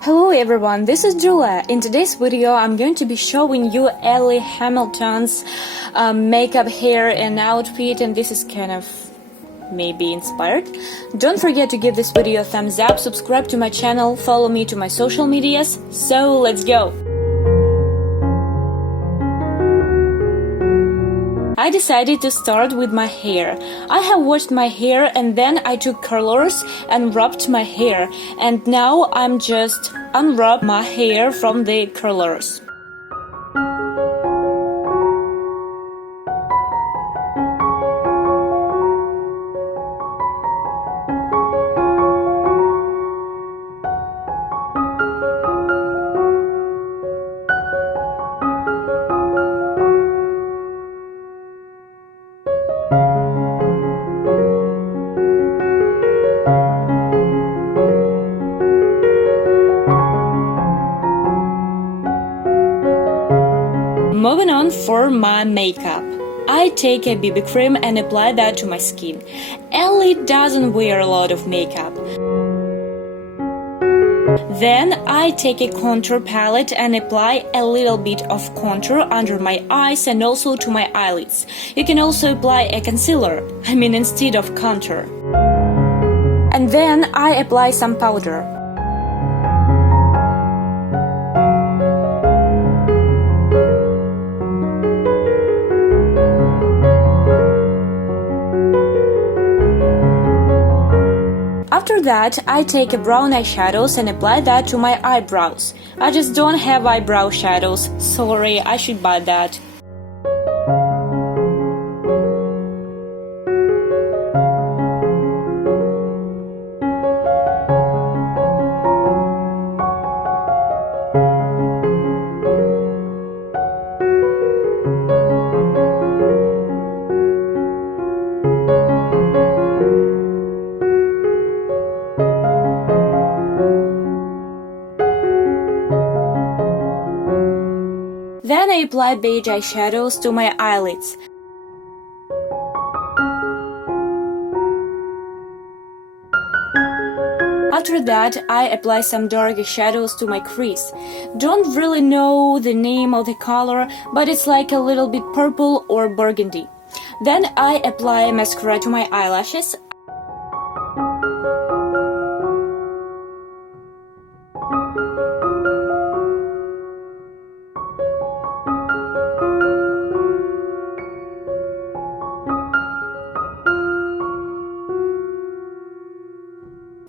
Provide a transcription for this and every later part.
Hello everyone, this is Julia. In today's video, I'm going to be showing you Allie Hamilton's makeup, hair and outfit, and this is kind of maybe inspired. Don't forget to give this video a thumbs up, subscribe to my channel, follow me to my social medias. So let's go! I decided to start with my hair. I have washed my hair and then I took curlers and rubbed my hair, and now I'm just unwrap my hair from the curlers. Moving on for my makeup. I take a BB cream and apply that to my skin. Allie doesn't wear a lot of makeup. Then I take a contour palette and apply a little bit of contour under my eyes and also to my eyelids. You can also apply a concealer, instead of contour. And then I apply some powder. After that, I take a brown eyeshadows and apply that to my eyebrows. I just don't have eyebrow shadows. Sorry, I should buy that. Then I apply beige eyeshadows to my eyelids. After that, I apply some darker shadows to my crease. Don't really know the name of the color, but it's like a little bit purple or burgundy. Then I apply mascara to my eyelashes.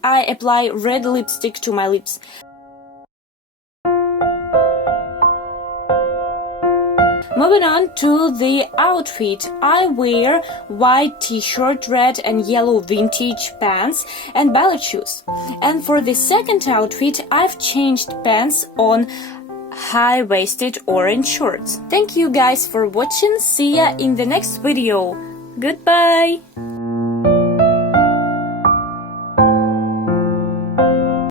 I apply red lipstick to my lips. Moving on to the outfit, I wear white t-shirt, red and yellow vintage pants and ballet shoes. And for the second outfit, I've changed pants on high-waisted orange shorts. Thank you guys for watching. See ya in the next video. Goodbye!